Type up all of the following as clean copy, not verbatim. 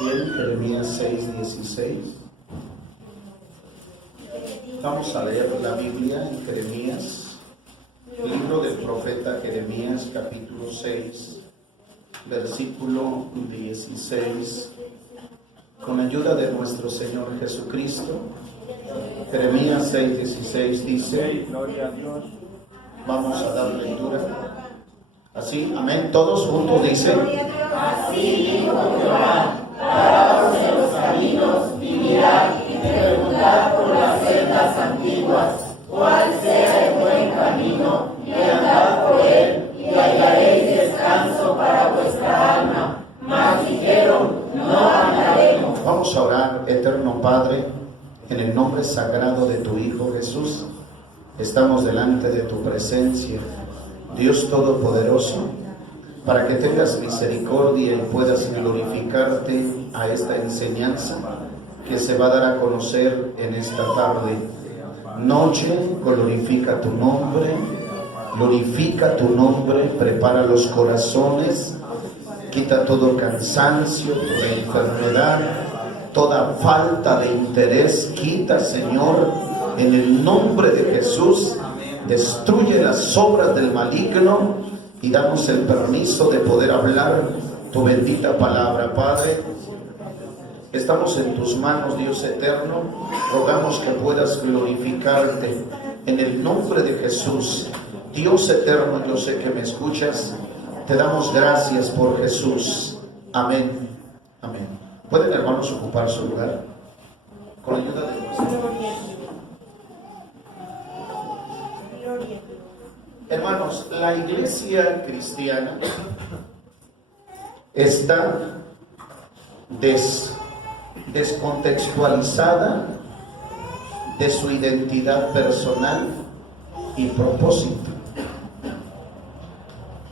Bien, Jeremías 6:16. Vamos a leer la Biblia en Jeremías, libro del profeta Jeremías, capítulo 6, versículo 16, con ayuda de nuestro Señor Jesucristo. Jeremías 6:16 dice, vamos a dar lectura. Así, amén, todos juntos dicen, así dijo Jehová, paraos en los caminos y mirad y preguntad por las sendas antiguas, cuál sea el buen camino, y andad por él, y hallaréis descanso para vuestra alma. Mas dijeron, no andaremos. Vamos a orar. Eterno Padre, en el nombre sagrado de tu Hijo Jesús, estamos delante de tu presencia, Dios Todopoderoso, para que tengas misericordia y puedas glorificarte a esta enseñanza que se va a dar a conocer en esta tarde. Noche, glorifica tu nombre, prepara los corazones, quita todo cansancio, toda enfermedad, toda falta de interés, quita, Señor, en el nombre de Jesús. Destruye las obras del maligno y danos el permiso de poder hablar tu bendita palabra. Padre, estamos en tus manos, Dios eterno. Rogamos que puedas glorificarte en el nombre de Jesús. Dios eterno, yo sé que me escuchas. Te damos gracias por Jesús. Amén. Amén. ¿Pueden, hermanos, ocupar su lugar? Con ayuda de Dios. Hermanos, la iglesia cristiana está descontextualizada de su identidad personal y propósito,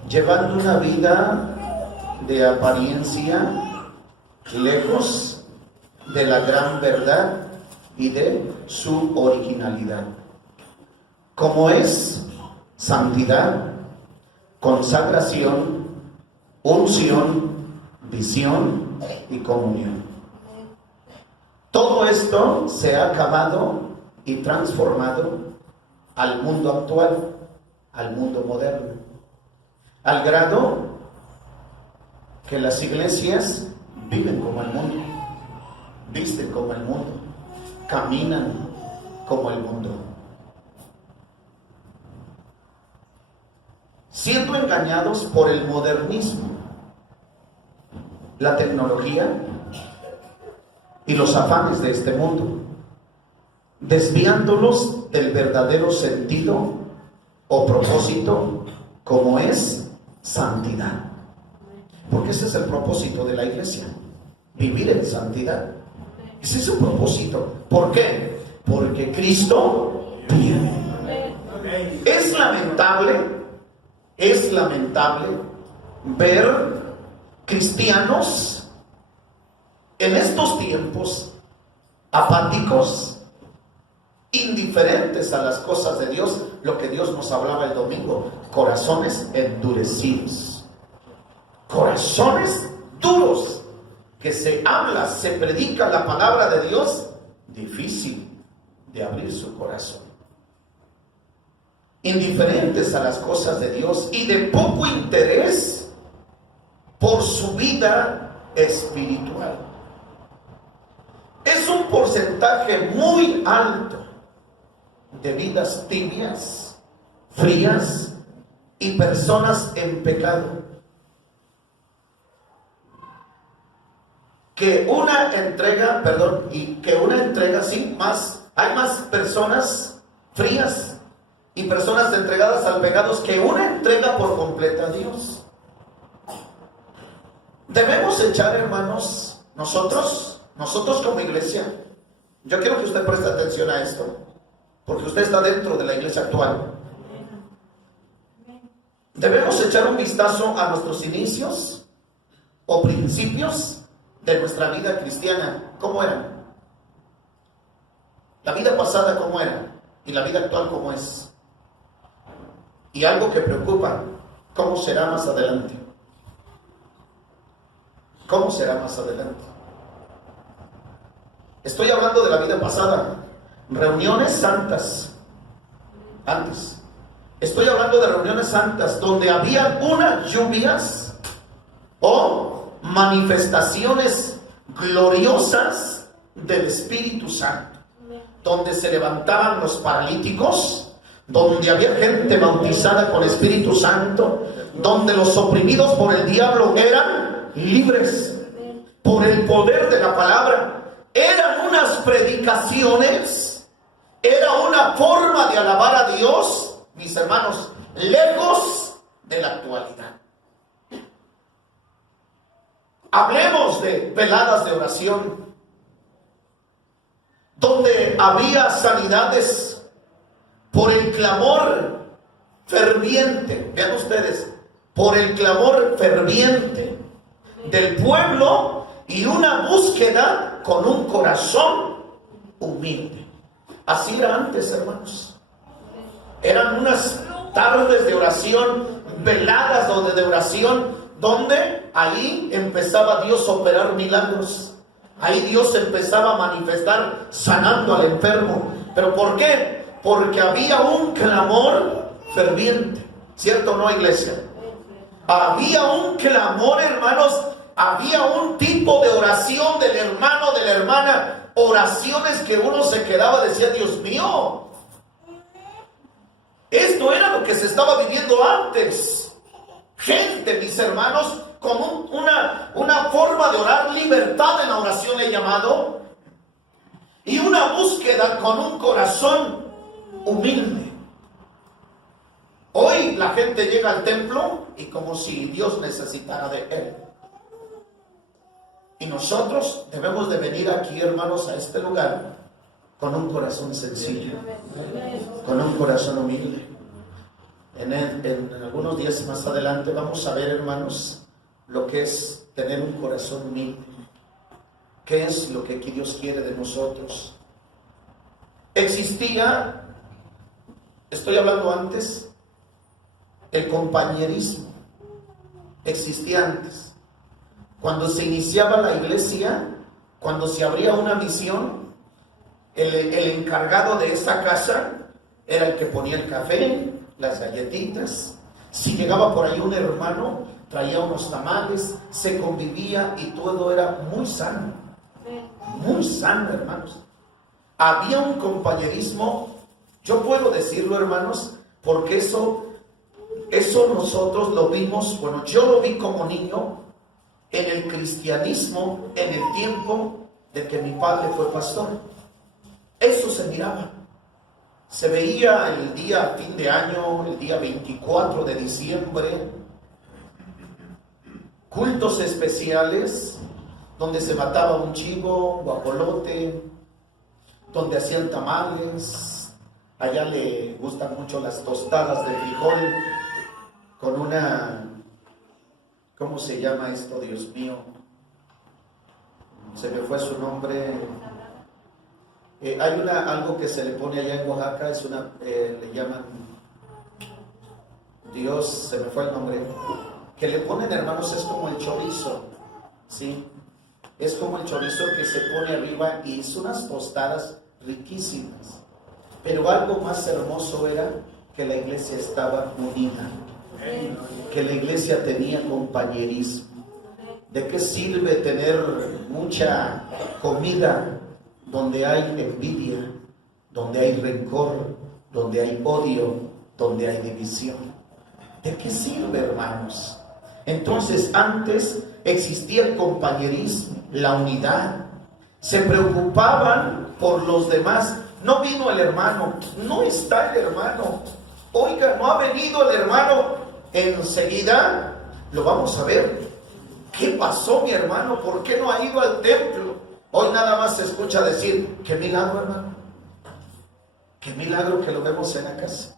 llevando una vida de apariencia lejos de la gran verdad y de su originalidad, como es santidad, consagración, unción, visión y comunión. Todo esto se ha acabado y transformado al mundo actual, al mundo moderno, al grado que las iglesias viven como el mundo, visten como el mundo, caminan como el mundo, siendo engañados por el modernismo, la tecnología y los afanes de este mundo, desviándolos del verdadero sentido o propósito, como es santidad. Porque ese es el propósito de la iglesia, vivir en santidad. Ese es su propósito. ¿Por qué? Porque Cristo viene. Es lamentable ver cristianos en estos tiempos apáticos, indiferentes a las cosas de Dios, lo que Dios nos hablaba el domingo, corazones endurecidos, corazones duros, que se habla, se predica la palabra de Dios, difícil de abrir su corazón, indiferentes a las cosas de Dios y de poco interés por su vida espiritual. Es un porcentaje muy alto de vidas tibias, frías y personas en pecado, que una entrega sí, hay más personas frías y personas entregadas al pecado que una entrega por completa a Dios. Debemos echar, hermanos, nosotros como iglesia, yo quiero que usted preste atención a esto, porque usted está dentro de la iglesia actual. Debemos echar un vistazo a nuestros inicios o principios de nuestra vida cristiana. ¿Cómo eran? La vida pasada, ¿cómo era? Y la vida actual, ¿cómo es? Y algo que preocupa, ¿cómo será más adelante? ¿Cómo será más adelante? Estoy hablando de la vida pasada, reuniones santas, antes. Estoy hablando de reuniones santas donde había unas lluvias o manifestaciones gloriosas del Espíritu Santo, donde se levantaban los paralíticos, donde había gente bautizada con Espíritu Santo, donde los oprimidos por el diablo eran libres por el poder de la palabra. Eran unas predicaciones, era una forma de alabar a Dios, mis hermanos, lejos de la actualidad. Hablemos de veladas de oración, donde había sanidades por el clamor ferviente. Vean ustedes, por el clamor ferviente del pueblo y una búsqueda con un corazón humilde. Así era antes, hermanos. Eran unas tardes de oración, veladas de oración, donde ahí empezaba Dios a operar milagros. Ahí Dios empezaba a manifestar sanando al enfermo. ¿Pero por qué? Porque había un clamor ferviente. ¿Cierto o no, iglesia? Había un clamor, hermanos. Había un tipo de oración del hermano, de la hermana. Oraciones que uno se quedaba, decía, Dios mío, esto era lo que se estaba viviendo antes. Gente, mis hermanos, con una forma de orar, libertad en la oración he llamado, y una búsqueda con un corazón humilde. Hoy la gente llega al templo y como si Dios necesitara de él. Y nosotros debemos de venir aquí, hermanos, a este lugar con un corazón sencillo, con un corazón humilde. En algunos días más adelante vamos a ver, hermanos, lo que es tener un corazón humilde. ¿Qué es lo que aquí Dios quiere de nosotros? Existía, estoy hablando antes, el compañerismo. Existía antes. Cuando se iniciaba la iglesia, cuando se abría una misión, el encargado de esa casa era el que ponía el café, las galletitas. Si llegaba por ahí un hermano, traía unos tamales, se convivía y todo era muy sano. Muy sano, hermanos. Había un compañerismo, yo puedo decirlo, hermanos, porque eso nosotros lo vimos, bueno, yo lo vi como niño en el cristianismo, en el tiempo de que mi padre fue pastor. Eso se miraba. Se veía el día fin de año, el día 24 de diciembre, cultos especiales, donde se mataba un chivo, guajolote, donde hacían tamales. Allá le gustan mucho las tostadas de frijol, con una... ¿Cómo se llama esto, Dios mío? Se me fue su nombre. Hay algo que se le pone allá en Oaxaca, le llaman, Dios, se me fue el nombre, que le ponen, hermanos, es como el chorizo, ¿sí? Es como el chorizo que se pone arriba y son unas tostadas riquísimas. Pero algo más hermoso era que la iglesia estaba unida, que la iglesia tenía compañerismo. ¿De qué sirve tener mucha comida donde hay envidia, donde hay rencor, donde hay odio, donde hay división? ¿De qué sirve, hermanos? Entonces, antes existía el compañerismo, la unidad. Se preocupaban por los demás. No vino el hermano, no está el hermano. Oiga, no ha venido el hermano. Enseguida lo vamos a ver. ¿Qué pasó, mi hermano? ¿Por qué no ha ido al templo? Hoy nada más se escucha decir, qué milagro, hermano. Qué milagro que lo vemos en la casa.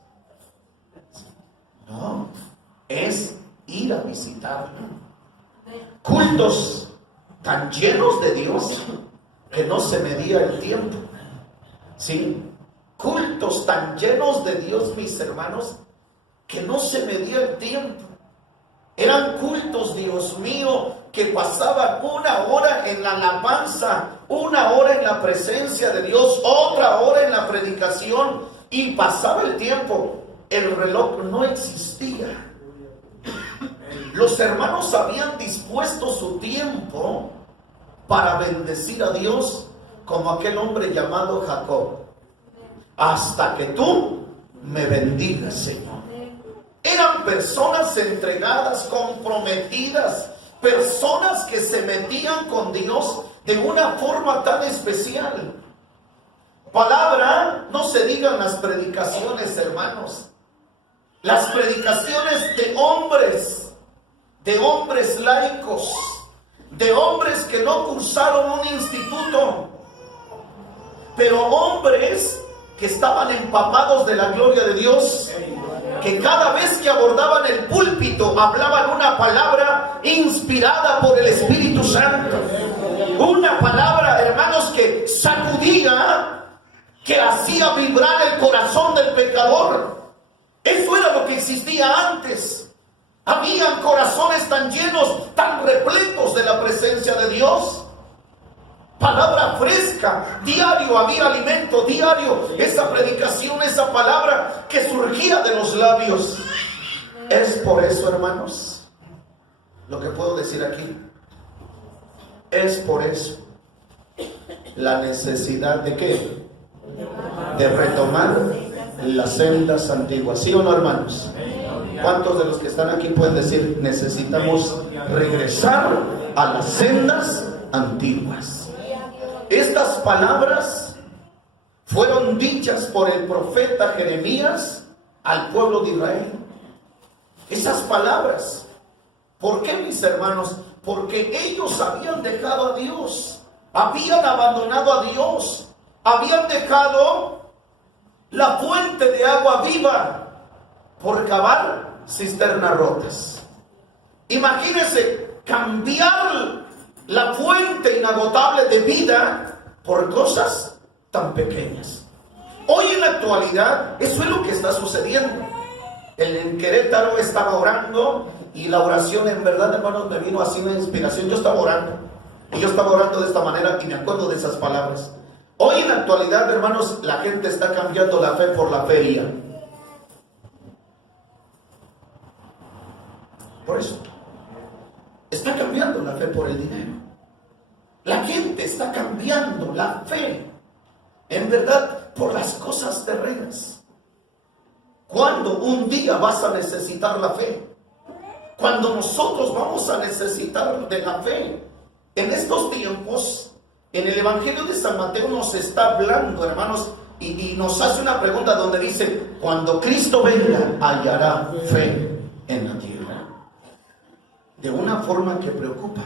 No, es ir a visitarlo. Cultos tan llenos de Dios que no se medía el tiempo. ¿Sí? Cultos tan llenos de Dios, mis hermanos, que no se medía el tiempo. Eran cultos, Dios mío, que pasaban 1 hora en la alabanza, 1 hora en la presencia de Dios, otra hora en la predicación, y pasaba el tiempo. El reloj no existía. Los hermanos habían dispuesto su tiempo para bendecir a Dios, como aquel hombre llamado Jacob. Hasta que tú me bendigas, Señor. Eran personas entregadas, comprometidas, personas que se metían con Dios de una forma tan especial. Palabra, no se digan las predicaciones, hermanos. Las predicaciones de hombres laicos, de hombres que no cursaron un instituto, pero hombres que estaban empapados de la gloria de Dios, que cada vez que abordaban el púlpito hablaban una palabra inspirada por el Espíritu Santo, una palabra, hermanos, que sacudía, que hacía vibrar el corazón del pecador. Eso era lo que existía antes. Habían corazones tan llenos, tan repletos de la presencia de Dios. Palabra fresca, diario había alimento, diario esa predicación, esa palabra que surgía de los labios. Es por eso, hermanos, lo que puedo decir aquí, es por eso la necesidad de ¿qué? De retomar las sendas antiguas. ¿Sí o no, hermanos? ¿Cuántos de los que están aquí pueden decir, necesitamos regresar a las sendas antiguas? Estas palabras fueron dichas por el profeta Jeremías al pueblo de Israel. Esas palabras, ¿por qué, mis hermanos? Porque ellos habían dejado a Dios, habían abandonado a Dios, habían dejado la fuente de agua viva por cavar cisternas rotas. Imagínense cambiar la fuente inagotable de vida por cosas tan pequeñas. Hoy en la actualidad eso es lo que está sucediendo. En Querétaro estaba orando, y la oración, en verdad, hermanos, me vino así una inspiración. Yo estaba orando de esta manera, y me acuerdo de esas palabras. Hoy en la actualidad, hermanos, la gente está cambiando la fe por la feria. Por eso está cambiando la fe por el dinero. La gente está cambiando la fe, en verdad, por las cosas terrenas. ¿Cuándo un día vas a necesitar la fe? Cuando nosotros vamos a necesitar de la fe. En estos tiempos, en el Evangelio de San Mateo nos está hablando, hermanos, y nos hace una pregunta donde dice, cuando Cristo venga, hallará fe en la tierra. De una forma que preocupa.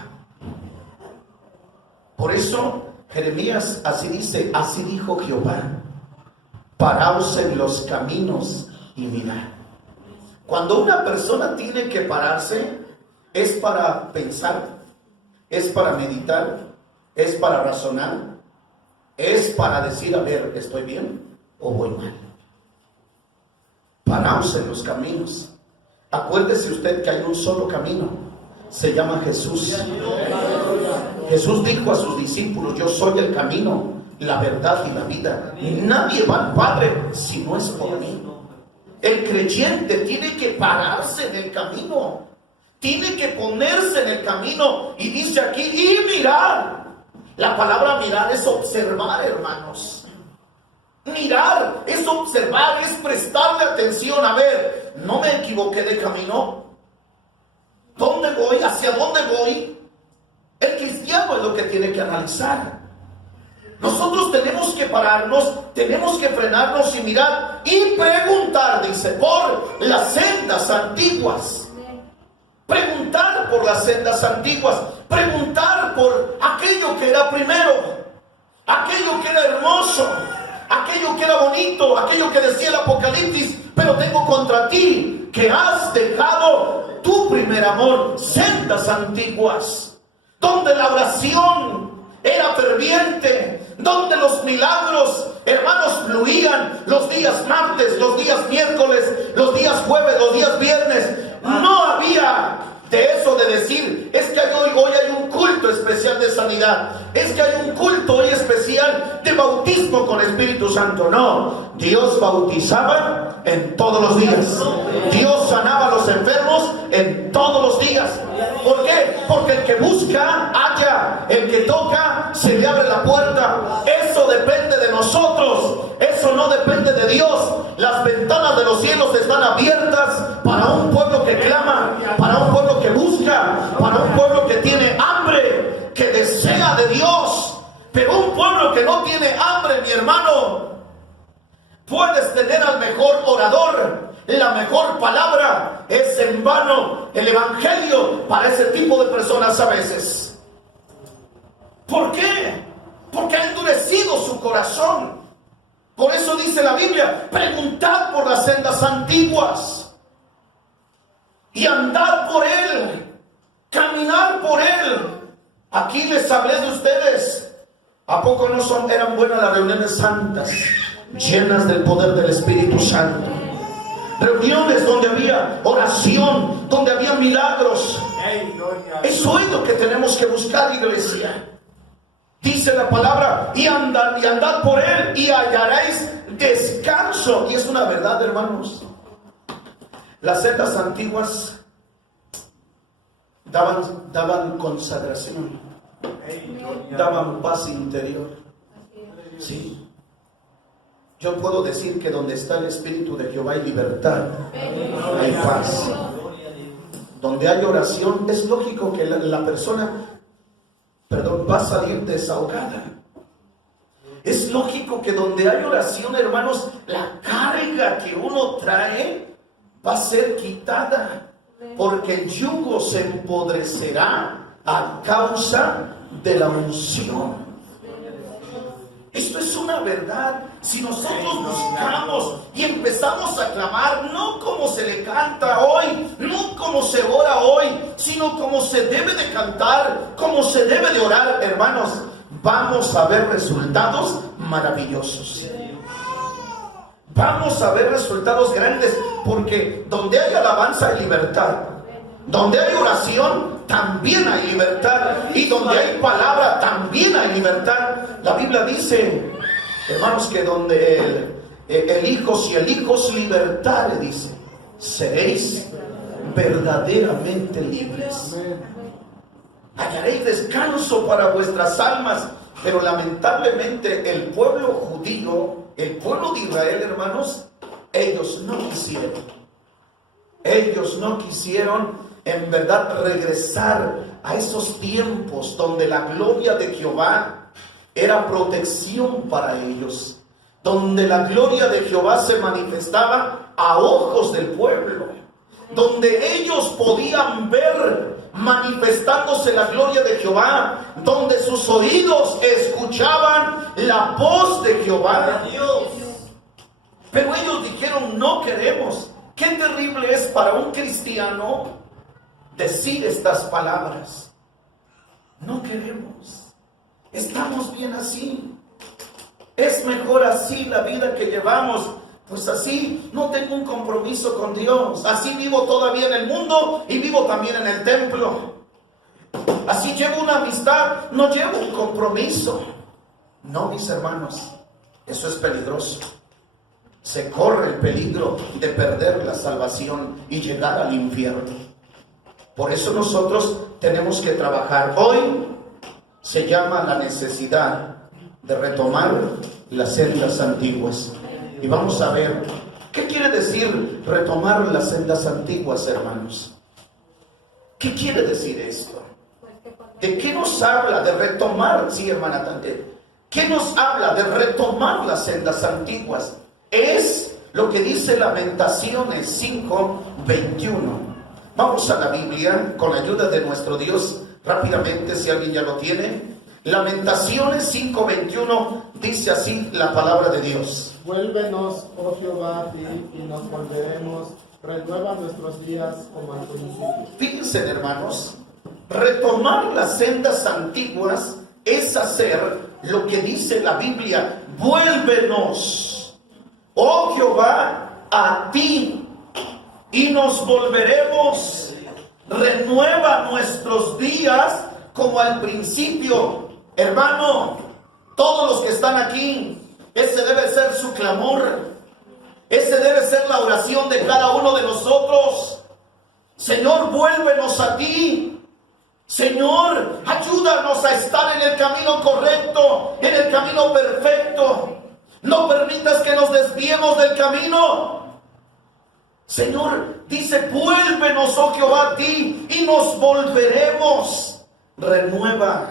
Por eso Jeremías así dice, así dijo Jehová, paraos en los caminos y mirad. Cuando una persona tiene que pararse, es para pensar, es para meditar, es para razonar, es para decir, a ver, ¿estoy bien o voy mal? Paraos en los caminos. Acuérdese usted que hay un solo camino, se llama Jesús. Jesús dijo a sus discípulos, yo soy el camino, la verdad y la vida. Nadie va al Padre si no es por mí. El creyente tiene que pararse en el camino, tiene que ponerse en el camino, y dice aquí, y mirar. La palabra mirar es observar, hermanos. Mirar es observar, es prestarle atención. A ver, no me equivoqué de camino. ¿Dónde voy? ¿Hacia dónde voy? El cristiano es lo que tiene que analizar. Nosotros tenemos que pararnos, tenemos que frenarnos y mirar y preguntar, dice, por las sendas antiguas. Preguntar por las sendas antiguas. Preguntar por aquello que era primero, aquello que era hermoso, aquello que era bonito, aquello que decía el Apocalipsis, pero tengo contra ti que has dejado tu primer amor. Sendas antiguas, donde la oración era ferviente, donde los milagros, hermanos, fluían los días martes, los días miércoles, los días jueves, los días viernes. No había de eso de decir, es que hoy hay un culto especial de sanidad, es que hay un culto hoy especial de bautismo con Espíritu Santo. No, Dios bautizaba en todos los días. Dios sanaba a los enfermos en todos los días. ¿Por qué? Porque el que busca, halla. El que toca, se le abre la puerta. Eso depende de nosotros. Eso no depende de Dios. Las ventanas de los cielos están abiertas para un pueblo que clama, para un pueblo que busca, para un pueblo que tiene hambre, que desea de Dios. Pero un pueblo que no tiene hambre, mi hermano, puedes tener al mejor orador, la mejor palabra, es en vano el evangelio para ese tipo de personas a veces. ¿Por qué? Porque ha endurecido su corazón. Por eso dice la Biblia, preguntad por las sendas antiguas y andad por él, caminar por él. Aquí les hablé de ustedes. ¿A poco no eran buenas las reuniones santas, llenas del poder del Espíritu Santo? Reuniones donde había oración, donde había milagros. Eso es lo que tenemos que buscar, iglesia. Dice la palabra, y andad por él y hallaréis descanso. Y es una verdad, hermanos. Las sendas antiguas daban consagración, daban paz interior. Sí. Yo puedo decir que donde está el Espíritu de Jehová hay libertad, hay paz. Donde hay oración, es lógico que la persona, va a salir desahogada. Es lógico que donde hay oración, hermanos, la carga que uno trae va a ser quitada, porque el yugo se empodrecerá a causa de la unción. Esto es una verdad. Si nosotros buscamos y empezamos a clamar, no como se le canta hoy, no como se ora hoy, sino como se debe de cantar, como se debe de orar, hermanos, vamos a ver resultados maravillosos. Vamos a ver resultados grandes, porque donde hay alabanza hay libertad. Donde hay oración, también hay libertad. Y donde hay palabra, también hay libertad. La Biblia dice, hermanos, que donde el Hijo, si el Hijo os libertare, dice, seréis verdaderamente libres. Hallaréis descanso para vuestras almas. Pero lamentablemente el pueblo judío, el pueblo de Israel, hermanos, ellos no quisieron. Ellos no quisieron en verdad regresar a esos tiempos donde la gloria de Jehová era protección para ellos, donde la gloria de Jehová se manifestaba a ojos del pueblo, donde ellos podían ver manifestándose la gloria de Jehová, donde sus oídos escuchaban la voz de Jehová. Pero ellos dijeron, no queremos. Qué terrible es para un cristiano decir estas palabras. No queremos. Estamos bien así. Es mejor así la vida que llevamos. Pues así no tengo un compromiso con Dios. Así vivo todavía en el mundo y vivo también en el templo. Así llevo una amistad, no llevo un compromiso. No, mis hermanos, eso es peligroso. Se corre el peligro de perder la salvación y llegar al infierno. Por eso nosotros tenemos que trabajar. Hoy se llama la necesidad de retomar las sendas antiguas. Y vamos a ver, ¿qué quiere decir retomar las sendas antiguas, hermanos? ¿Qué quiere decir esto? ¿De qué nos habla de retomar? Sí, hermana Tante. ¿Qué nos habla de retomar las sendas antiguas? Es lo que dice Lamentaciones 5:21. Vamos a la Biblia con la ayuda de nuestro Dios rápidamente, si alguien ya lo tiene. Lamentaciones 5:21 dice así la palabra de Dios. Vuélvenos, oh Jehová, a ti, y nos volveremos. Renueva nuestros días como al principio. Fíjense, hermanos, retomar las sendas antiguas es hacer lo que dice la Biblia. Vuélvenos, oh Jehová, a ti, y nos volveremos. renueva nuestros días como al principio. Hermano, todos los que están aquí, ese debe ser su clamor. Ese debe ser la oración de cada uno de nosotros. Señor, vuélvenos a ti. Señor, ayúdanos a estar en el camino correcto, en el camino perfecto. No permitas que nos desviemos del camino. Señor, dice, vuélvenos, oh Jehová, a ti, y nos volveremos. Renueva,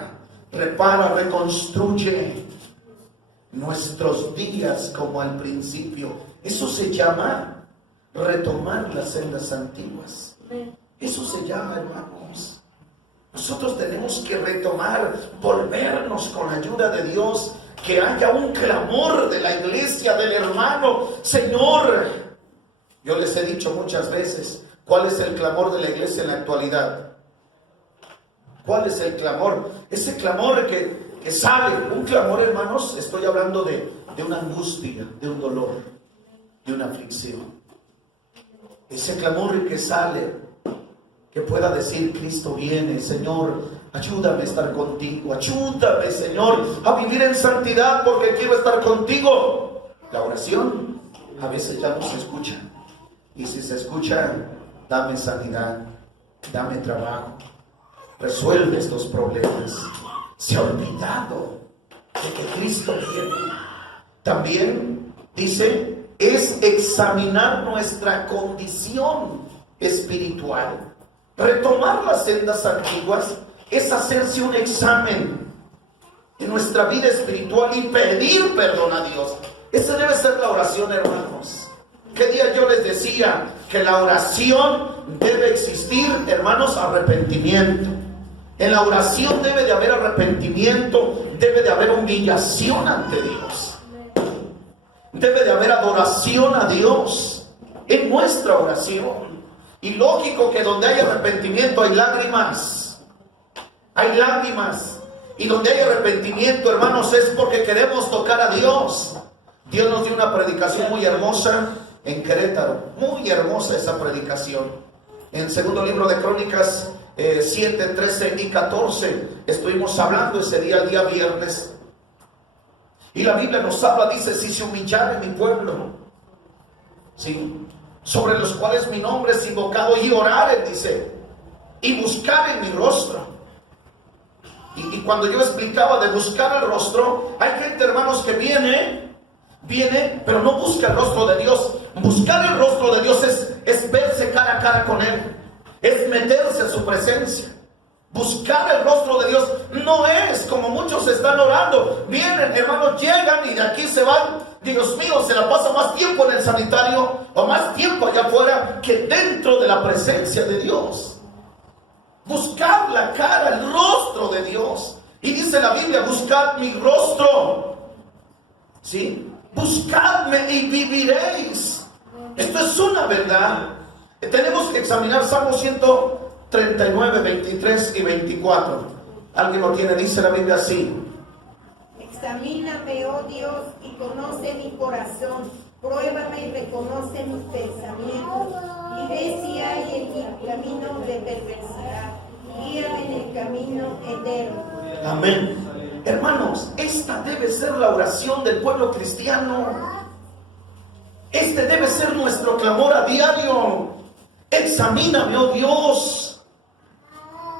repara, reconstruye nuestros días como al principio. Eso se llama retomar las sendas antiguas. Eso se llama, hermanos. Nosotros tenemos que retomar, volvernos con la ayuda de Dios, que haya un clamor de la iglesia, del hermano. Señor, yo les he dicho muchas veces, ¿cuál es el clamor de la iglesia en la actualidad? ¿Cuál es el clamor? Ese clamor que sale, un clamor, hermanos, estoy hablando de una angustia, de un dolor, de una aflicción. Ese clamor que sale, que pueda decir, Cristo viene, Señor, ayúdame a estar contigo, ayúdame, Señor, a vivir en santidad porque quiero estar contigo. La oración a veces ya no se escucha, y si se escucha, dame sanidad, dame trabajo, resuelve estos problemas. Se ha olvidado de que Cristo viene. También dice, es examinar nuestra condición espiritual. Retomar las sendas antiguas es hacerse un examen en nuestra vida espiritual y pedir perdón a Dios. Esa debe ser la oración, hermanos. ¿Qué día yo les decía que la oración debe existir, hermanos? Arrepentimiento. En la oración debe de haber arrepentimiento, debe de haber humillación ante Dios. Debe de haber adoración a Dios en nuestra oración. Y lógico que donde hay arrepentimiento hay lágrimas. Hay lágrimas. Y donde hay arrepentimiento, hermanos, es porque queremos tocar a Dios. Dios nos dio una predicación muy hermosa en Querétaro. Muy hermosa esa predicación. En segundo libro de Crónicas 7, 13 y 14 estuvimos hablando ese día, el día viernes. Y la Biblia nos habla, dice, si se humillare mi pueblo, ¿sí?, sobre los cuales mi nombre es invocado, y oraren, dice, y buscaren mi rostro. Y cuando yo explicaba de buscar el rostro, hay gente, hermanos, que viene, pero no busca el rostro de Dios. Buscar el rostro de Dios es verse cara a cara con Él, es meterse en su presencia. Buscar el rostro de Dios no es como muchos están orando. Vienen, hermanos, llegan y de aquí se van. Dios mío, se la pasa más tiempo en el sanitario o más tiempo allá afuera que dentro de la presencia de Dios. Buscar la cara, el rostro de Dios. Y dice la Biblia, buscad mi rostro. ¿Sí? Buscadme y viviréis. Esto es una verdad. Tenemos que examinar Salmo 139, 23 y 24. ¿Alguien lo tiene? Dice la Biblia así. Examíname, oh Dios, y conoce mi corazón. Pruébame y reconoce mis pensamientos. Y ve si hay en mi camino de perversidad. Guíame en el camino eterno. Amén. Hermanos, esta debe ser la oración del pueblo cristiano. Este debe ser nuestro clamor a diario. Examíname, oh Dios.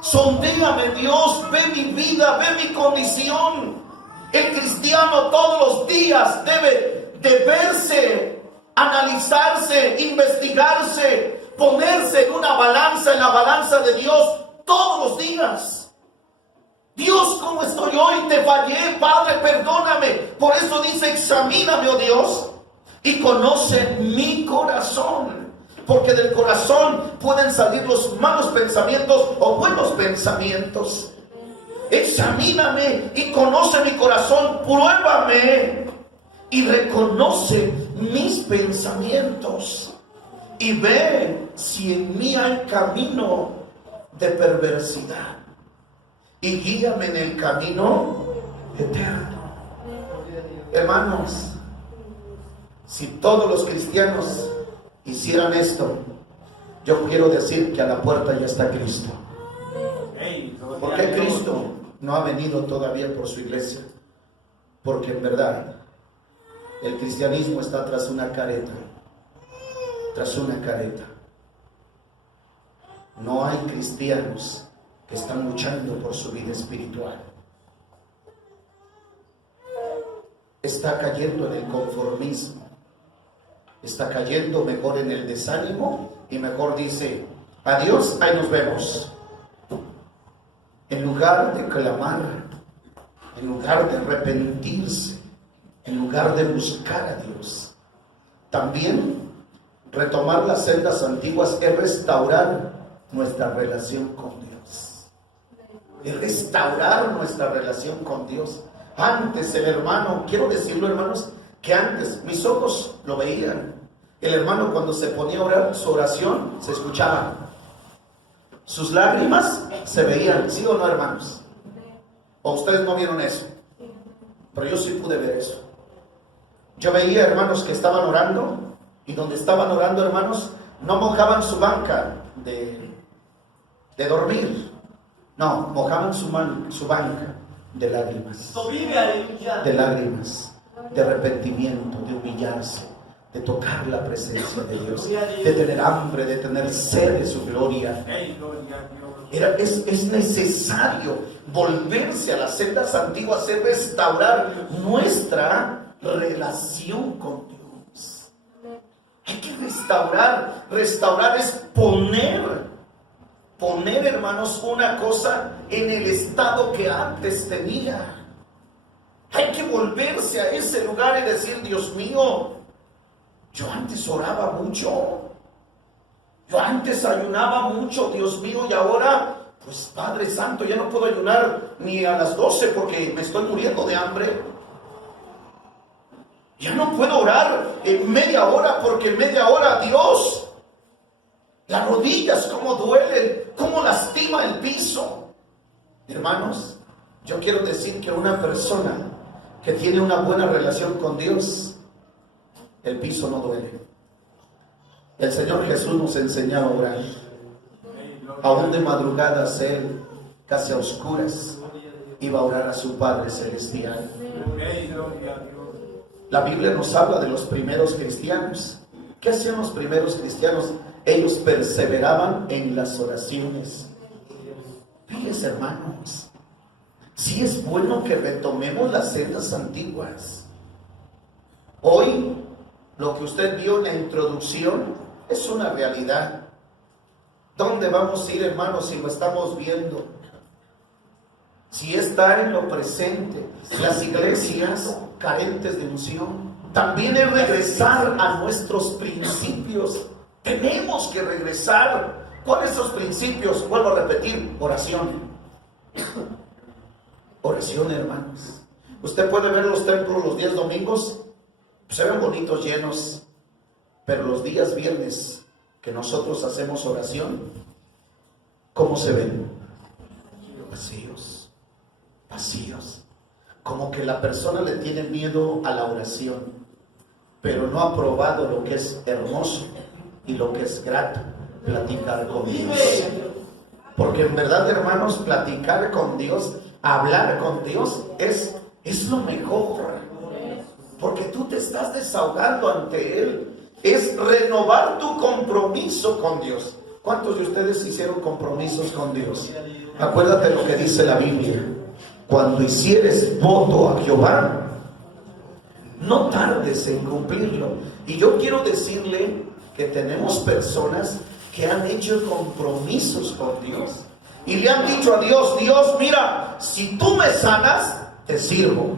Sondéame, Dios. Ve mi vida, ve mi condición. El cristiano todos los días debe de verse, analizarse, investigarse, ponerse en una balanza, en la balanza de Dios todos los días. Dios, ¿cómo estoy hoy? Te fallé, Padre, perdóname. Por eso dice, examíname, oh Dios, y conoce mi corazón. Porque del corazón pueden salir los malos pensamientos o buenos pensamientos. Examíname y conoce mi corazón, pruébame y reconoce mis pensamientos y ve si en mí hay camino de perversidad y guíame en el camino eterno. Hermanos, si todos los cristianos hicieran esto, Yo quiero decir que a la puerta ya está Cristo. ¿Por qué Cristo no ha venido todavía por su iglesia? Porque en verdad el cristianismo está tras una careta. Tras una careta. No hay cristianos que están luchando por su vida espiritual. Está cayendo en el conformismo. Está cayendo mejor en el desánimo y mejor dice, adiós, ahí nos vemos. En lugar de clamar, en lugar de arrepentirse, en lugar de buscar a Dios. También retomar las sendas antiguas es restaurar nuestra relación con Dios. Es restaurar nuestra relación con Dios. Antes el hermano, quiero decirlo hermanos, que antes mis ojos lo veían. El hermano cuando se ponía a orar, su oración se escuchaba. Sus lágrimas se veían, ¿sí o no hermanos? ¿O ustedes no vieron eso? Pero yo sí pude ver eso. Yo veía hermanos que estaban orando y donde estaban orando hermanos no mojaban su banca de dormir. No, mojaban su banca de lágrimas. De lágrimas, de arrepentimiento, de humillarse, de tocar la presencia de Dios, de tener hambre, de tener sed de su gloria. Es necesario volverse a las sendas antiguas, es restaurar nuestra relación con Dios. Hay que restaurar. Restaurar es poner hermanos una cosa en el estado que antes tenía. Hay que volverse a ese lugar y decir, Dios mío, yo antes oraba mucho, yo antes ayunaba mucho, Dios mío, y ahora, pues Padre Santo, ya no puedo ayunar ni a las 12 porque me estoy muriendo de hambre. Ya no puedo orar en media hora porque en media hora, Dios, las rodillas cómo duelen, cómo lastima el piso. Hermanos, yo quiero decir que una persona que tiene una buena relación con Dios, el piso no duele. El Señor Jesús nos enseñaba a orar. Aún de madrugadas Él, casi a oscuras, iba a orar a su Padre Celestial. La Biblia nos habla de los primeros cristianos. ¿Qué hacían los primeros cristianos? Ellos perseveraban en las oraciones. Fíjense hermanos, sí es bueno que retomemos las sendas antiguas. Hoy, lo que usted vio en la introducción es una realidad. ¿Dónde vamos a ir, hermanos, si lo estamos viendo? Si está en lo presente, las iglesias carentes de unción. También es regresar a nuestros principios. Tenemos que regresar. ¿Cuáles son esos principios? Vuelvo a repetir, oración. Oración, hermanos. Usted puede ver los templos los días domingos, se ven bonitos, llenos, pero los días viernes que nosotros hacemos oración, ¿cómo se ven? Vacíos, vacíos. Como que la persona le tiene miedo a la oración, pero no ha probado lo que es hermoso y lo que es grato, platicar con Dios. Porque en verdad, hermanos, platicar con Dios, hablar con Dios es lo mejor. Porque tú te estás desahogando ante Él. Es renovar tu compromiso con Dios. ¿Cuántos de ustedes hicieron compromisos con Dios? Acuérdate lo que dice la Biblia. Cuando hicieres voto a Jehová, no tardes en cumplirlo. Y yo quiero decirle que tenemos personas que han hecho compromisos con Dios y le han dicho a Dios, Dios, mira, si tú me sanas, te sirvo.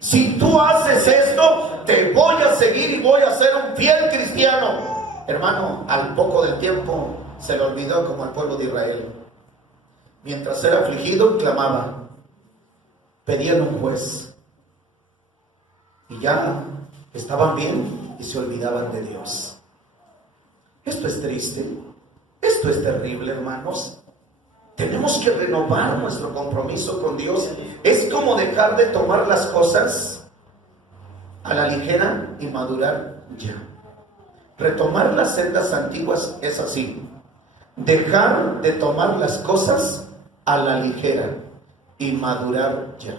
Si tú haces esto, te voy a seguir y voy a ser un fiel cristiano. Hermano, al poco del tiempo se le olvidó, como al pueblo de Israel. Mientras era afligido, clamaba, pedían un juez y ya estaban bien y se olvidaban de Dios. Esto es triste, esto es terrible, hermanos. Tenemos que renovar nuestro compromiso con Dios. Es como dejar de tomar las cosas a la ligera y madurar ya. Retomar las sendas antiguas es así: dejar de tomar las cosas a la ligera y madurar ya.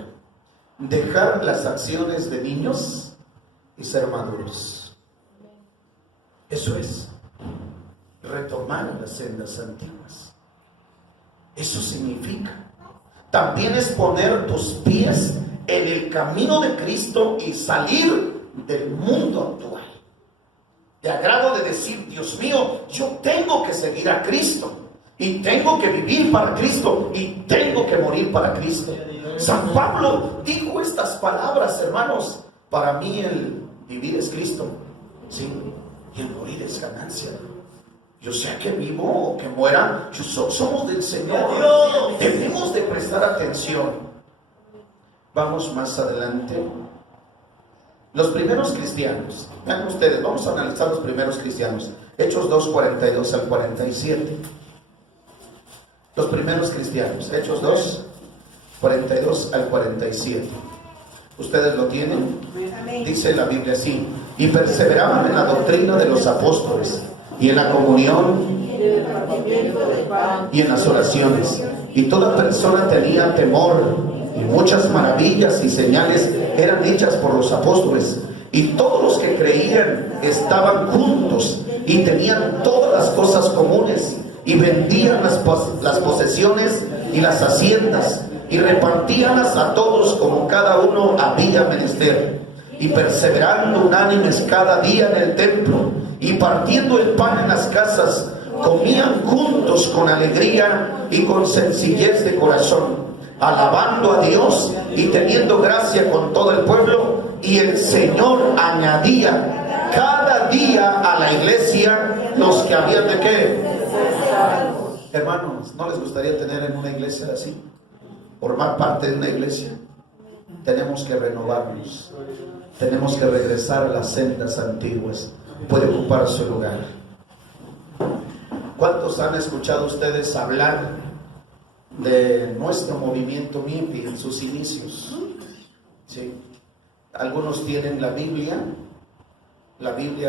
Dejar las acciones de niños y ser maduros. Eso es retomar las sendas antiguas. Eso significa también es poner tus pies en el camino de Cristo y salir del mundo actual. De agrado de decir, Dios mío, yo tengo que seguir a Cristo y tengo que vivir para Cristo y tengo que morir para Cristo. San Pablo dijo estas palabras, hermanos: para mí el vivir es Cristo, sí, y el morir es ganancia. Yo sea que vivo o que muera, somos del Señor. Debemos de prestar atención. Vamos más adelante. Los primeros cristianos, vean ustedes, vamos a analizar los primeros cristianos. Hechos 2, 42 al 47. Los primeros cristianos, Hechos 2, 42 al 47. ¿Ustedes lo tienen? Dice la Biblia así: y perseveraban en la doctrina de los apóstoles, y en la comunión, y en las oraciones. Y toda persona tenía temor, y muchas maravillas y señales eran hechas por los apóstoles. Y todos los que creían estaban juntos y tenían todas las cosas comunes, y vendían las posesiones y las haciendas, y repartíanlas a todos como cada uno había menester. Y perseverando unánimes cada día en el templo, y partiendo el pan en las casas, comían juntos con alegría y con sencillez de corazón, alabando a Dios y teniendo gracia con todo el pueblo. Y el Señor añadía cada día a la iglesia los que habían de qué. Hermanos, ¿no les gustaría tener en una iglesia así? Formar parte de una iglesia. Tenemos que renovarnos. Tenemos que regresar a las sendas antiguas. Puede ocupar su lugar. ¿Cuántos han escuchado ustedes hablar de nuestro movimiento MIPI en sus inicios? Sí. Algunos tienen la Biblia,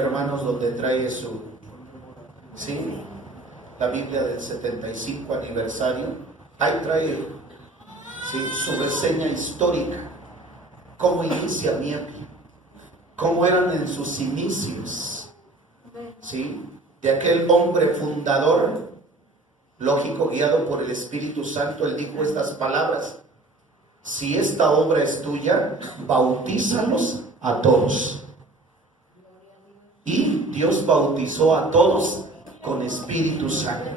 hermanos, donde trae sí, la Biblia del 75 aniversario. Ahí trae, sí, su reseña histórica, cómo inicia MIPI, cómo eran en sus inicios, sí, de aquel hombre fundador, lógico, guiado por el Espíritu Santo. Él dijo estas palabras: si esta obra es tuya, bautízalos a todos. Y Dios bautizó a todos con Espíritu Santo.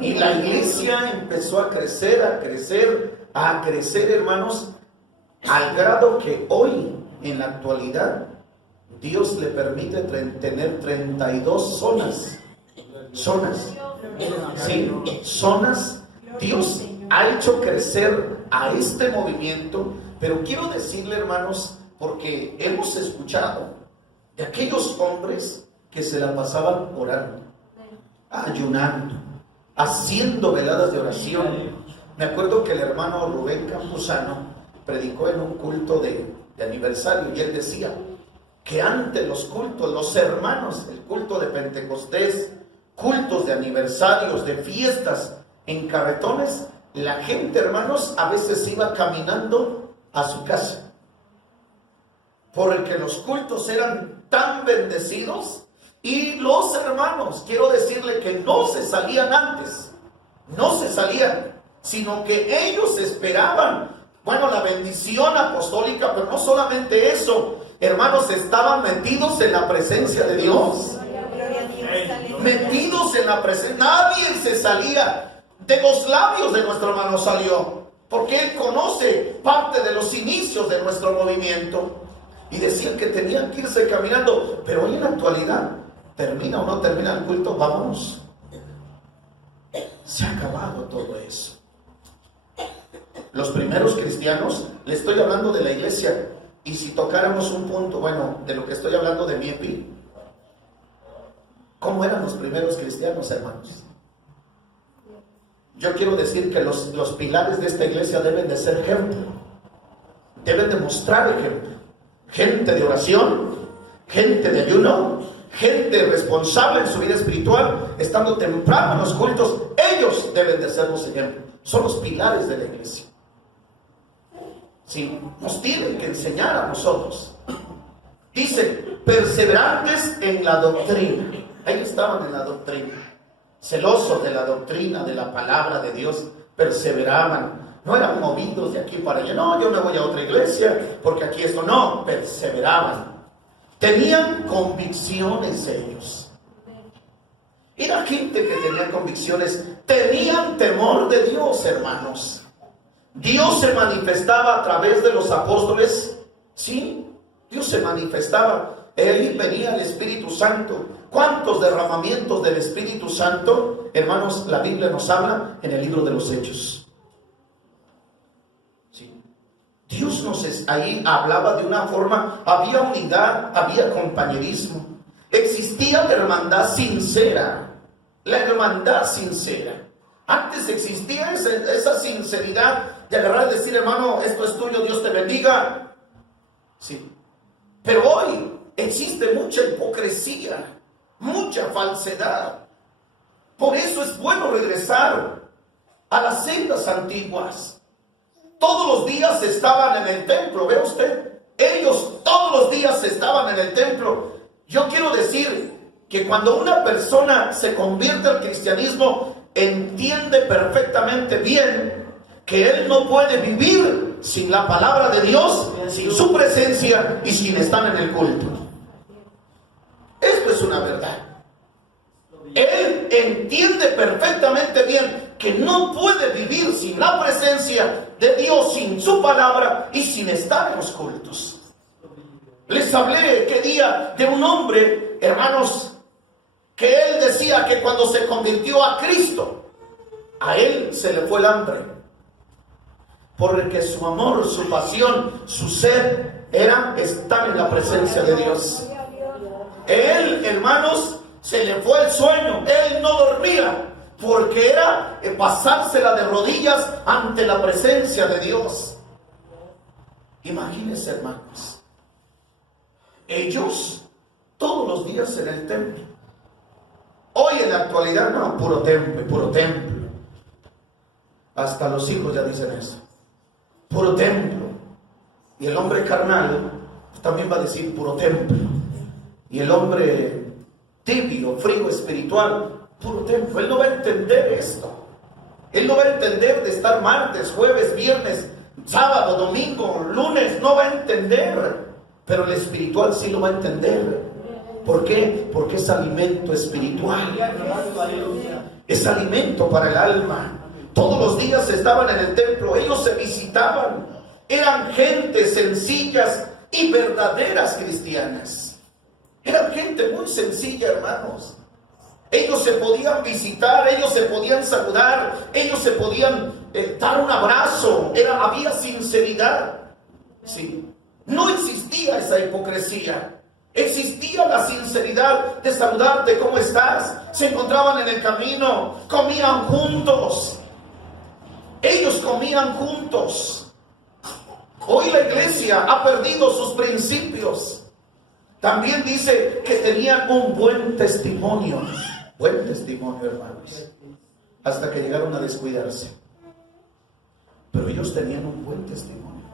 Y la iglesia empezó a crecer, hermanos, al grado que hoy, en la actualidad, Dios le permite tener 32 zonas. Sí, zonas. Dios ha hecho crecer a este movimiento, pero quiero decirle, hermanos, porque hemos escuchado de aquellos hombres que se la pasaban orando, ayunando, haciendo veladas de oración. Me acuerdo que el hermano Rubén Campuzano predicó en un culto de aniversario, y él decía que ante los cultos, los hermanos, el culto de Pentecostés, cultos de aniversarios, de fiestas en carretones, la gente, hermanos, a veces iba caminando a su casa, porque los cultos eran tan bendecidos. Y los hermanos, quiero decirle que no se salían antes, no se salían, sino que ellos esperaban, la bendición apostólica. Pero no solamente eso, hermanos, estaban metidos en la presencia de Dios, metidos en la presencia. Nadie se salía. De los labios de nuestro hermano salió, porque él conoce parte de los inicios de nuestro movimiento, y decían que tenían que irse caminando. Pero hoy en la actualidad, termina o no termina el culto, vámonos. Se ha acabado todo eso. Los primeros cristianos, le estoy hablando de la iglesia, y si tocáramos un punto, de lo que estoy hablando de MIPI, ¿cómo eran los primeros cristianos, hermanos? Yo quiero decir que los pilares de esta iglesia deben de ser ejemplo, deben de mostrar ejemplo. Gente de oración, gente de ayuno, gente responsable en su vida espiritual, estando temprano en los cultos, ellos deben de ser los ejemplos. Son los pilares de la iglesia. Sí, nos tienen que enseñar a nosotros. Dice, perseverantes en la doctrina. Ellos estaban en la doctrina, celosos de la doctrina, de la palabra de Dios, perseveraban. No eran movidos de aquí para allá. No, yo me voy a otra iglesia porque aquí esto. No, perseveraban. Tenían convicciones ellos. Era gente que tenía convicciones. Tenían temor de Dios, hermanos. Dios se manifestaba a través de los apóstoles. Sí, Dios se manifestaba. Ahí venía el Espíritu Santo. ¿Cuántos derramamientos del Espíritu Santo, hermanos, la Biblia nos habla en el libro de los Hechos? Sí. Dios ahí hablaba de una forma, había unidad, había compañerismo, existía la hermandad sincera, la hermandad sincera. Antes existía esa sinceridad de agarrar y decir, hermano, esto es tuyo, Dios te bendiga. Sí. Pero hoy existe mucha hipocresía, mucha falsedad. Por eso es bueno regresar a las sendas antiguas. Todos los días estaban en el templo, ¿ve usted? Ellos todos los días estaban en el templo. Yo quiero decir que cuando una persona se convierte al cristianismo, entiende perfectamente bien que él no puede vivir sin la palabra de Dios, sin su presencia y sin estar en el culto. Esto es una verdad. Él entiende perfectamente bien que no puede vivir sin la presencia de Dios, sin su palabra y sin estar en los cultos. Les hablé qué día de un hombre, hermanos, que él decía que cuando se convirtió a Cristo, a él se le fue el hambre, porque su amor, su pasión, su sed era estar en la presencia de Dios. Él, hermanos, se le fue el sueño, él no dormía, porque era pasársela de rodillas ante la presencia de Dios. Imagínense, hermanos, ellos todos los días en el templo. Hoy en la actualidad, no, puro templo, puro templo. Hasta los hijos ya dicen eso. Puro templo. Y el hombre carnal también va a decir puro templo. Y el hombre tibio, frío espiritual, puro templo. Él no va a entender esto. Él no va a entender de estar martes, jueves, viernes, sábado, domingo, lunes. No va a entender. Pero el espiritual sí lo va a entender. ¿Por qué? Porque es alimento espiritual. Es alimento para el alma. Todos los días estaban en el templo. Ellos se visitaban. Eran gente sencillas y verdaderas cristianas. Eran gente muy sencilla, hermanos. Ellos se podían visitar, ellos se podían saludar, ellos se podían dar un abrazo. Había sinceridad. Sí. No existía esa hipocresía. Existía la sinceridad de saludarte, ¿cómo estás? Se encontraban en el camino, comían juntos. Ellos comían juntos. Hoy la iglesia ha perdido sus principios. También dice que tenían un buen testimonio. Buen testimonio, hermanos. Hasta que llegaron a descuidarse. Pero ellos tenían un buen testimonio.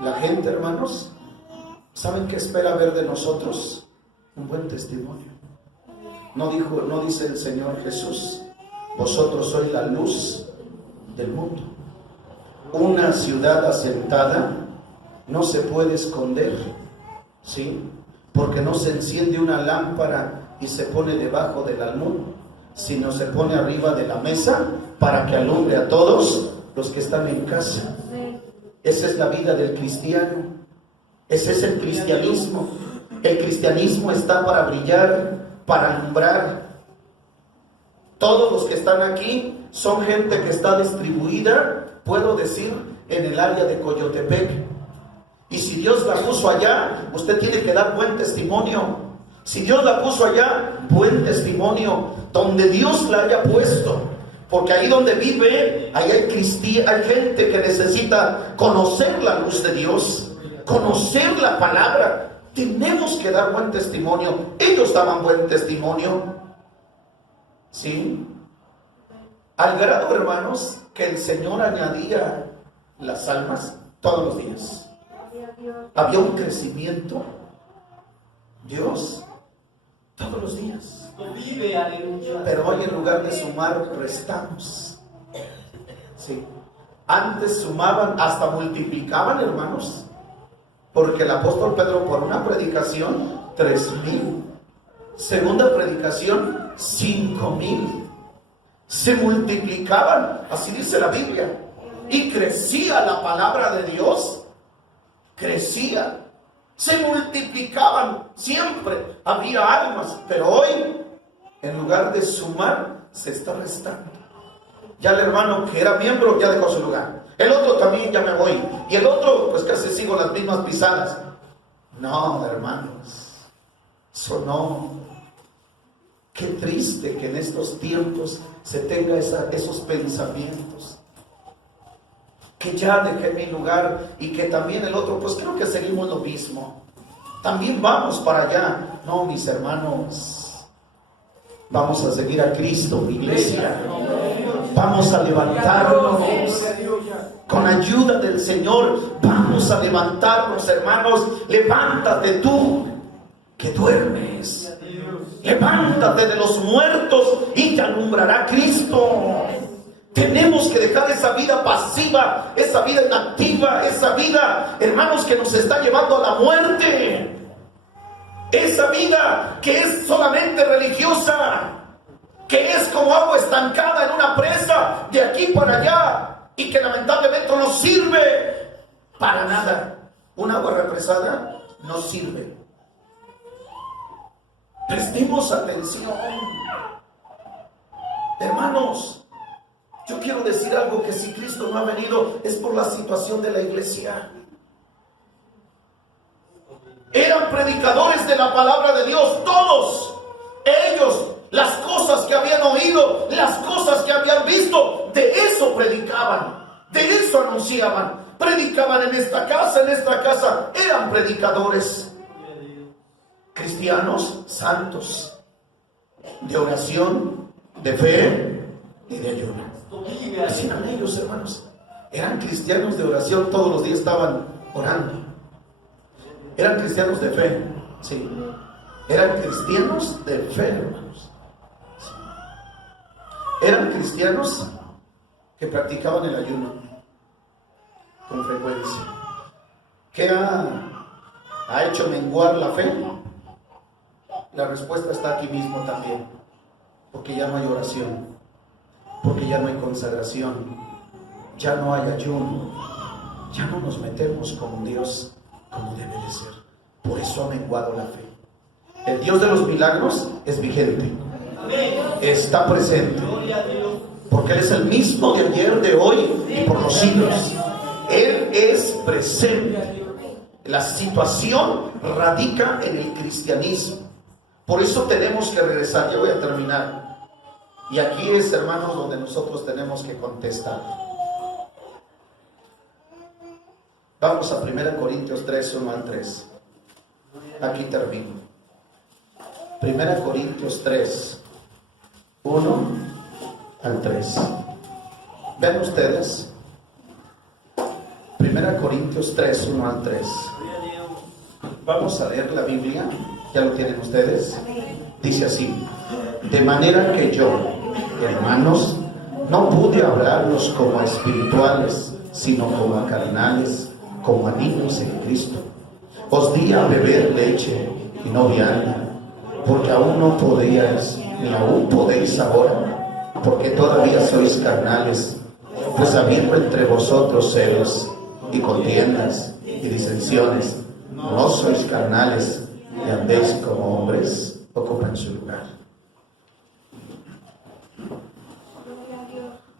La gente, hermanos, ¿saben qué espera ver de nosotros? Un buen testimonio. No dice el Señor Jesús, vosotros sois la luz del mundo. Una ciudad asentada no se puede esconder, ¿sí? Porque no se enciende una lámpara y se pone debajo del almud, sino se pone arriba de la mesa para que alumbre a todos los que están en casa. Esa es la vida del cristiano. Ese es el cristianismo. El cristianismo está para brillar, para alumbrar. Todos los que están aquí son gente que está distribuida, puedo decir, en el área de Coyotepec. Y si Dios la puso allá, usted tiene que dar buen testimonio. Si Dios la puso allá, buen testimonio. Donde Dios la haya puesto. Porque ahí donde vive, ahí hay gente que necesita conocer la luz de Dios, conocer la palabra. Tenemos que dar buen testimonio. Ellos daban buen testimonio, ¿sí? Al grado, hermanos, que el Señor añadía las almas todos los días. Había un crecimiento. Dios, todos los días. Pero hoy, en lugar de sumar, restamos. Sí. Antes sumaban, hasta multiplicaban, hermanos. Porque el apóstol Pedro, por una predicación, 3,000. Segunda predicación, 5,000. Se multiplicaban, así dice la Biblia. Y crecía la palabra de Dios. Crecía. Se multiplicaban. Siempre había almas. Pero hoy, en lugar de sumar, se está restando. Ya el hermano que era miembro ya dejó su lugar. El otro también, ya me voy. Y el otro, pues casi sigo las mismas pisadas. No, hermanos. Eso no. Qué triste que en estos tiempos se tenga esos pensamientos. Que ya dejé mi lugar y que también el otro, pues creo que seguimos lo mismo. También vamos para allá. No, mis hermanos. Vamos a seguir a Cristo, iglesia. Vamos a levantarnos. Con ayuda del Señor, vamos a levantarnos, hermanos. Levántate tú, que duermes. Levántate de los muertos y te alumbrará Cristo. Tenemos que dejar esa vida pasiva, esa vida inactiva, esa vida, hermanos, que nos está llevando a la muerte. Esa vida que es solamente religiosa, que es como agua estancada en una presa, de aquí para allá, y que lamentablemente no sirve para nada. Un agua represada no sirve. Prestemos atención. Hermanos, yo quiero decir algo, que si Cristo no ha venido es por la situación de la iglesia. Eran predicadores de la palabra de Dios, todos ellos. Las cosas que habían oído, las cosas que habían visto, de eso predicaban, de eso anunciaban. Predicaban en esta casa, eran predicadores. Cristianos santos, de oración, de fe y de ayuno. Así eran ellos, hermanos. Eran cristianos de oración, todos los días estaban orando. Eran cristianos de fe, sí. Eran cristianos de fe, hermanos. Eran cristianos que practicaban el ayuno con frecuencia. ¿Qué ha hecho menguar la fe? La respuesta está aquí mismo también. Porque ya no hay oración, porque ya no hay consagración, ya no hay ayuno, ya no nos metemos con Dios como debe de ser. Por eso ha menguado la fe. El Dios de los milagros es vigente, está presente, porque Él es el mismo de ayer, de hoy y por los siglos. Él es presente. La situación radica en el cristianismo. Por eso tenemos que regresar. Ya voy a terminar. Y aquí es, hermanos, donde nosotros tenemos que contestar. Vamos a 1 Corintios 3, 1 al 3. Aquí termino. 1 Corintios 3, 1 al 3. Ven ustedes. 1 Corintios 3, 1 al 3. Vamos a leer la Biblia. ¿Ya lo tienen ustedes? Dice así: de manera que yo, hermanos, no pude hablarlos como a espirituales, sino como a carnales, como a niños en Cristo. Os di a beber leche y no vianda, porque aún no podíais, ni aún podéis ahora, porque todavía sois carnales. Pues habiendo entre vosotros celos y contiendas y disensiones, no sois carnales y andéis como hombres, ocupan su lugar.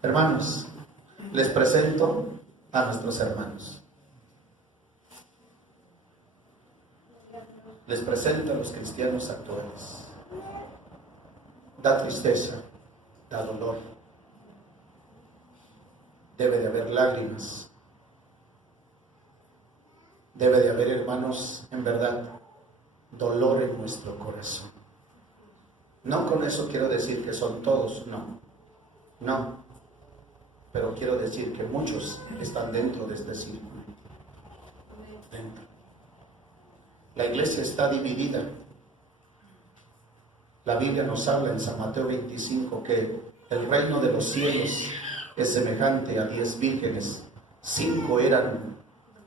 Hermanos, les presento a nuestros hermanos. Les presento a los cristianos actuales. Da tristeza, da dolor. Debe de haber lágrimas. Debe de haber, hermanos, en verdad, dolor en nuestro corazón. No con eso quiero decir que son todos, no. Pero quiero decir que muchos están dentro de este círculo. Dentro. La iglesia está dividida. La Biblia nos habla en San Mateo 25 que el reino de los cielos es semejante a 10 vírgenes. 5 eran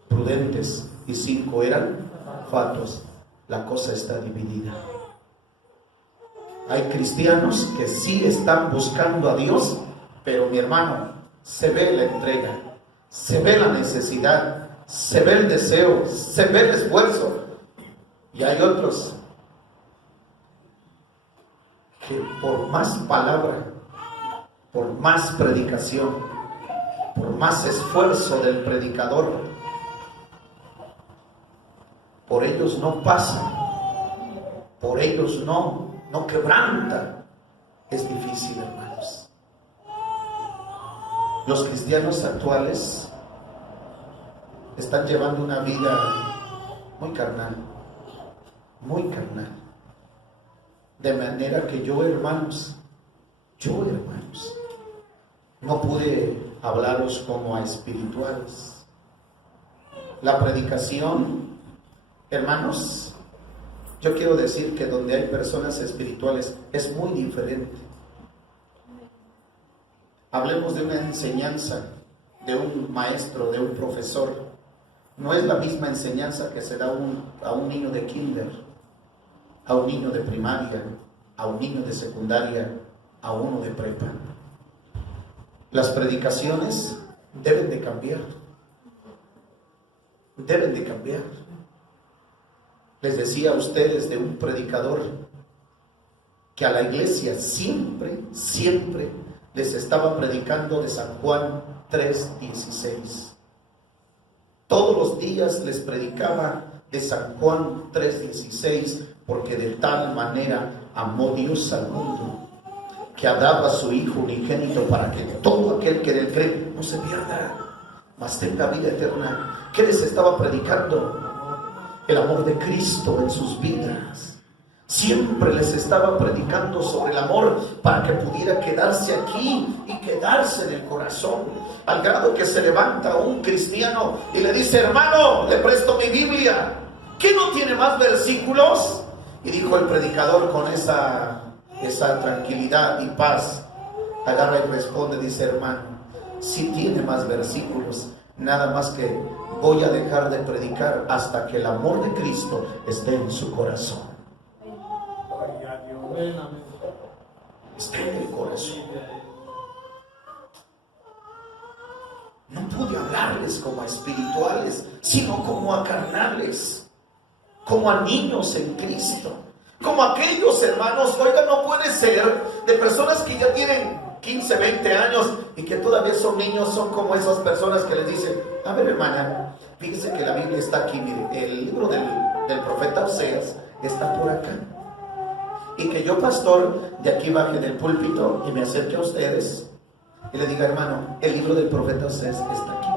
prudentes y 5 eran fatuos. La cosa está dividida. Hay cristianos que sí están buscando a Dios, pero mi hermano, se ve la entrega, se ve la necesidad, se ve el deseo, se ve el esfuerzo. Y hay otros que por más palabra, por más predicación, por más esfuerzo del predicador, por ellos no pasa, por ellos no quebranta. Es difícil, hermanos. Los cristianos actuales están llevando una vida muy carnal, de manera que yo, hermanos, no pude hablaros como a espirituales. La predicación, hermanos, yo quiero decir que donde hay personas espirituales es muy diferente. Hablemos de una enseñanza, de un maestro, de un profesor. No es la misma enseñanza que se da a un niño de kinder, a un niño de primaria, a un niño de secundaria, a uno de prepa. Las predicaciones deben de cambiar. Les decía a ustedes de un predicador que a la iglesia siempre les estaba predicando de San Juan 3:16. Todos los días les predicaba de San Juan 3:16, porque de tal manera amó Dios al mundo, que ha dado a su Hijo unigénito para que todo aquel que en él cree no se pierda, mas tenga vida eterna. ¿Qué les estaba predicando? El amor de Cristo en sus vidas. Siempre les estaba predicando sobre el amor para que pudiera quedarse aquí y quedarse en el corazón, al grado que se levanta un cristiano y le dice: hermano, le presto mi Biblia, ¿qué no tiene más versículos? Y dijo el predicador con esa tranquilidad y paz, agarra y responde, dice: hermano, sí tiene más versículos, nada más que voy a dejar de predicar hasta que el amor de Cristo esté en su corazón. Está en el corazón. No pude hablarles como a espirituales, sino como a carnales, como a niños en Cristo, como aquellos hermanos. Oiga, no puede ser de personas que ya tienen 15, 20 años y que todavía son niños. Son como esas personas que les dicen: a ver, hermana, fíjese que la Biblia está aquí, mire, el libro del profeta Oseas está por acá. Y que yo, pastor, de aquí baje del púlpito y me acerque a ustedes y le diga: hermano, el libro del profeta Oseas está aquí.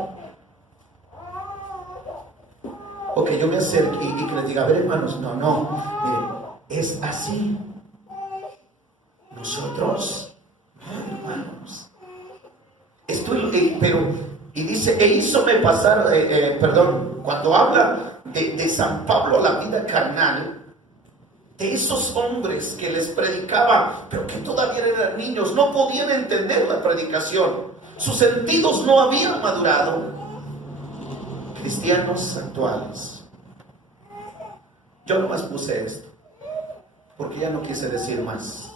O que yo me acerque y que les diga: a ver, hermanos, no, miren, es así. Nosotros, no, hermanos. Y dice: e hízome pasar, cuando habla de San Pablo, la vida carnal, de esos hombres que les predicaba, pero que todavía eran niños, no podían entender la predicación, sus sentidos no habían madurado. Cristianos actuales. Yo nomás puse esto, porque ya no quise decir más.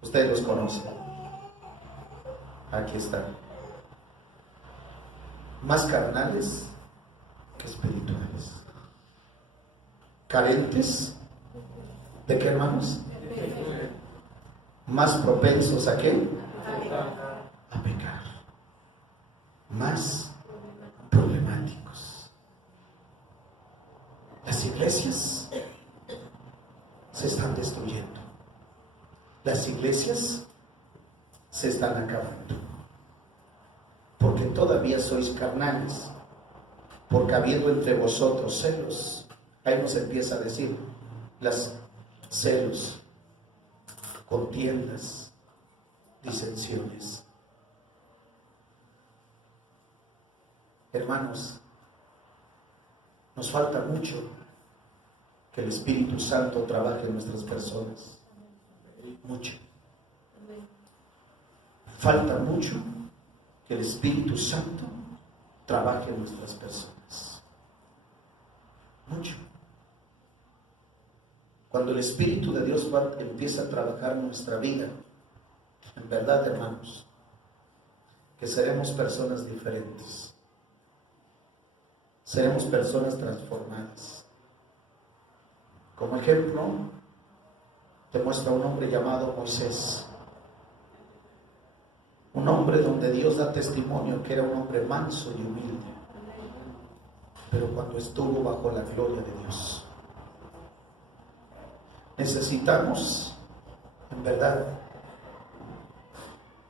Ustedes los conocen. Aquí están. Más carnales que espirituales. Carentes. ¿De qué, hermanos? Más propensos a qué? A pecar. Más problemáticos. Las iglesias se están destruyendo. Las iglesias se están acabando. Porque todavía sois carnales. Porque habiendo entre vosotros celos, ahí nos empieza a decir: las celos, contiendas, disensiones. Hermanos, nos falta mucho que el Espíritu Santo trabaje en nuestras personas. Mucho. Falta mucho que el Espíritu Santo trabaje en nuestras personas. Mucho. Cuando el Espíritu de Dios empieza a trabajar en nuestra vida, en verdad, hermanos, que seremos personas diferentes. Seremos personas transformadas. Como ejemplo, te muestra un hombre llamado Moisés. Un hombre donde Dios da testimonio que era un hombre manso y humilde. Pero cuando estuvo bajo la gloria de Dios. Necesitamos, en verdad,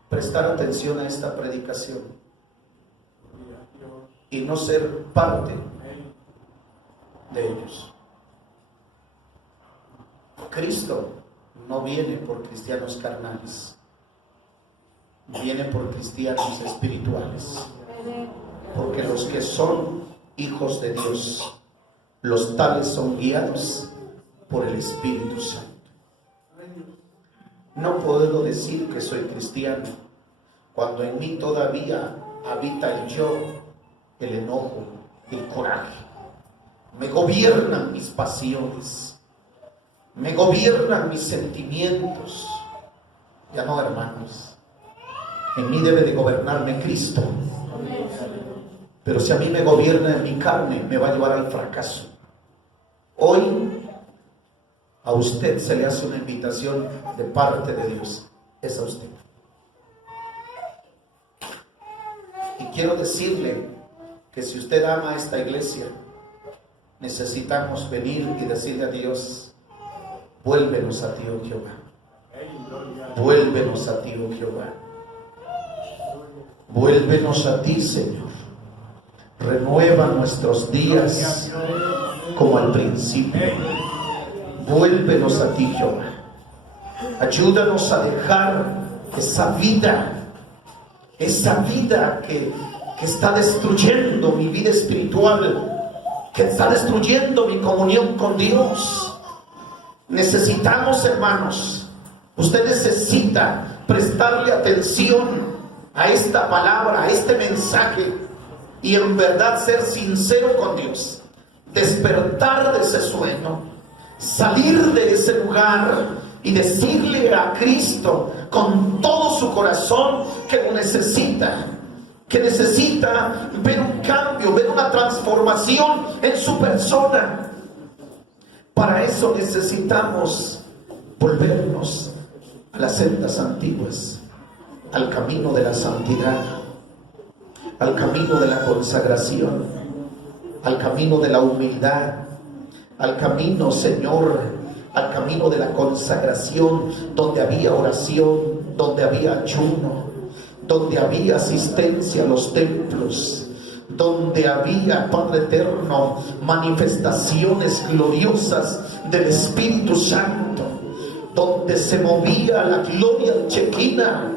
prestar atención a esta predicación y no ser parte de ellos. Cristo no viene por cristianos carnales, viene por cristianos espirituales, porque los que son hijos de Dios, los tales son guiados por el Espíritu Santo. No puedo decir que soy cristiano cuando en mí todavía habita el yo, el enojo, el coraje. Me gobiernan mis pasiones, me gobiernan mis sentimientos. Ya no, hermanos, en mí debe de gobernarme Cristo. Pero si a mí me gobierna en mi carne, me va a llevar al fracaso. Hoy a usted se le hace una invitación de parte de Dios. Es a usted. Y quiero decirle que si usted ama a esta iglesia, necesitamos venir y decirle a Dios: vuélvenos a ti, oh Jehová. Vuélvenos a ti, oh Jehová. Vuélvenos a ti, Señor. Renueva nuestros días como al principio. Vuélvenos a ti, Jehová. Ayúdanos a dejar esa vida que está destruyendo mi vida espiritual, que está destruyendo mi comunión con Dios. Necesitamos, hermanos, usted necesita prestarle atención a esta palabra, a este mensaje, y en verdad ser sincero con Dios, despertar de ese sueño, salir de ese lugar y decirle a Cristo con todo su corazón que lo necesita, que necesita ver un cambio, ver una transformación en su persona. Para eso necesitamos volvernos a las sendas antiguas, al camino de la santidad, al camino de la consagración, al camino de la humildad, al camino, Señor, al camino de la consagración, donde había oración, donde había ayuno, donde había asistencia a los templos, donde había, Padre eterno, manifestaciones gloriosas del Espíritu Santo, donde se movía la gloria chequina,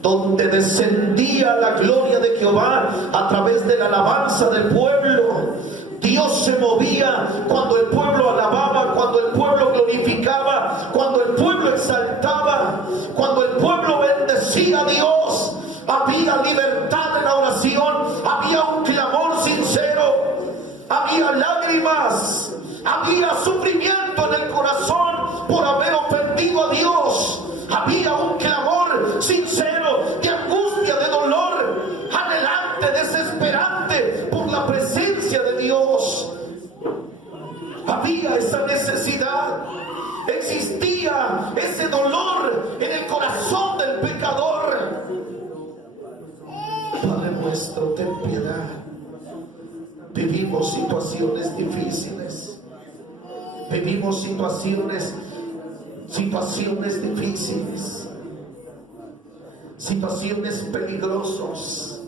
donde descendía la gloria de Jehová a través de la alabanza del pueblo. Dios se movía cuando el pueblo alababa, cuando el pueblo glorificaba, cuando el pueblo exaltaba, cuando el pueblo bendecía a Dios. Había libertad en la oración, había un clamor sincero, había lágrimas, había sufrimiento en el corazón por haber ofendido a Dios. Había un clamor sincero de angustia, de dolor, anhelante, desesperante por la presencia de Dios. Había esa necesidad, existía ese dolor en el corazón del pecador. Padre nuestro, ten piedad. Vivimos situaciones difíciles, vivimos situaciones difíciles, situaciones peligrosas,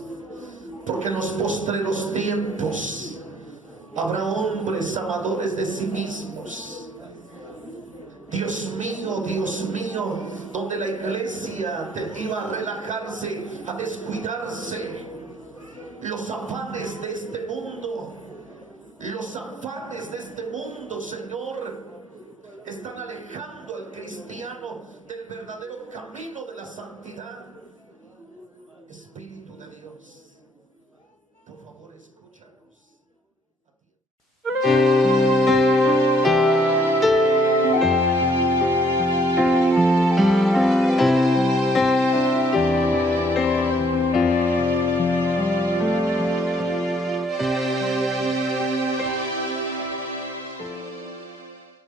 porque en los postreros tiempos habrá hombres amadores de sí mismos, Dios mío, donde la iglesia iba a relajarse, a descuidarse, los afanes de este mundo, Señor, están alejando al cristiano del verdadero camino de la santidad. Espíritu de Dios, por favor, escúchanos.